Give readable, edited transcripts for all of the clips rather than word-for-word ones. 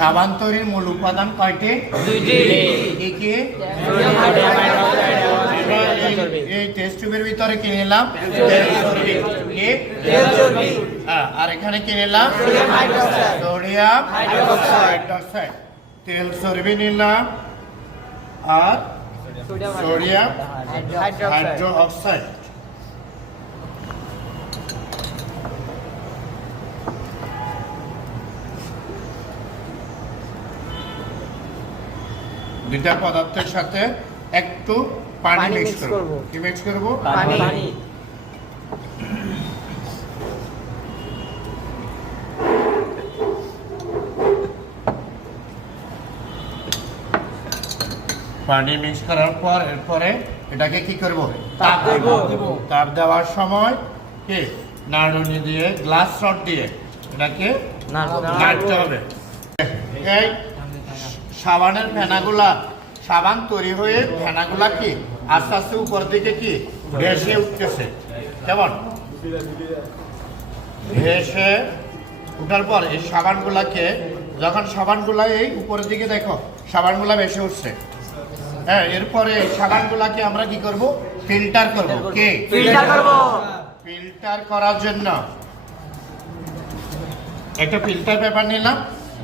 সাবান তৈরির মূল উপাদান কয়টি? দুইটি। কি কি? এই টেস্ট টিউবের ভিতরে কি নিলাম? তেল চর্বি। কি? তেল চর্বি। আর এখানে কি নিলাম? Sodium hydroxide. তেল চর্বি নিলাম আর সোডিয়াম হাইড্রোক্সাইড। দুইটা পদার্থের সাথে একটু পানি মিক্স করব। কি মিক্স করব? পানি। পানি মিক্স করার পর এরপরে এটাকে কি করব? তাপ দেব। তাপ দেওয়ার সময় কি নাড়ুনি দিয়ে গ্লাস রড দিয়ে এটাকে নাড়তে হবে। এই সাবানের ফেনাগুলা সাবান তৈরি হয়ে ফেনাগুলা কি আস্তে আস্তে উপর দিকে কি ভেসে উঠতেছে। কেমন ভেসে উঠার পর এই সাবানগুলাকে যখন সাবানগুলা এই উপরের দিকে দেখো সাবানগুলা ভেসে উঠছে, হ্যাঁ, এরপরে সাবানগুলাকে আমরা কি করব? ফিল্টার করব। কে ফিল্টার করব? ফিল্টার করার জন্য একটা ফিল্টার পেপার নিলাম।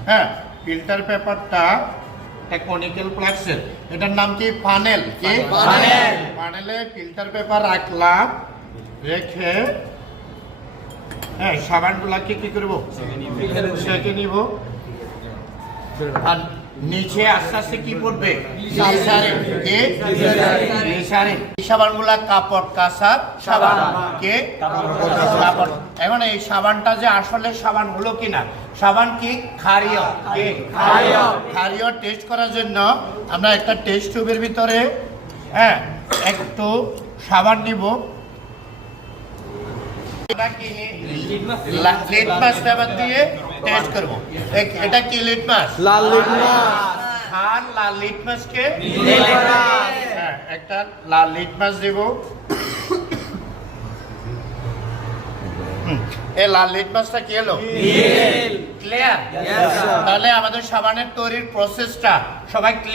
হ্যাঁ, ফিল্টার পেপারটা একটা কনিক্যাল ফ্লাস্কের, এটার নাম কি? ফানেল। কি? ফানেল। ফানেলে ফিল্টার পেপার রাখলাম, রেখে হ্যাঁ সাবানগুলাকে কি করব? সেঁকে নিব। আর নিচে আস্তে আস্তে কি পড়বে? গ্লিসারিন। কে? গ্লিসারিন। এই সাবানগুলা কাপড় কাঁচা সাবান। কে? কাপড়। এখন এই সাবানটা যে আসলে সাবান হলো কিনা, সাবান কি ক্ষারীয়। কে? ক্ষারীয় টেস্ট করার জন্য আমরা একটা টেস্ট টিউবের ভিতরে হ্যাঁ একটু সাবান নিব। লিটমাস পেপার দিয়ে টেস্ট করব। এটা কি লিটমাস? লাল লিটমাস। আর লাল লিটমাসকে হ্যাঁ একটা লাল লিটমাস দেব। এই লাল লিটমাসটা কি হলো? ক্লিয়ার। তাহলে আমাদের সাবানের তৈরির প্রসেসটা সবাই ক্লিয়ার।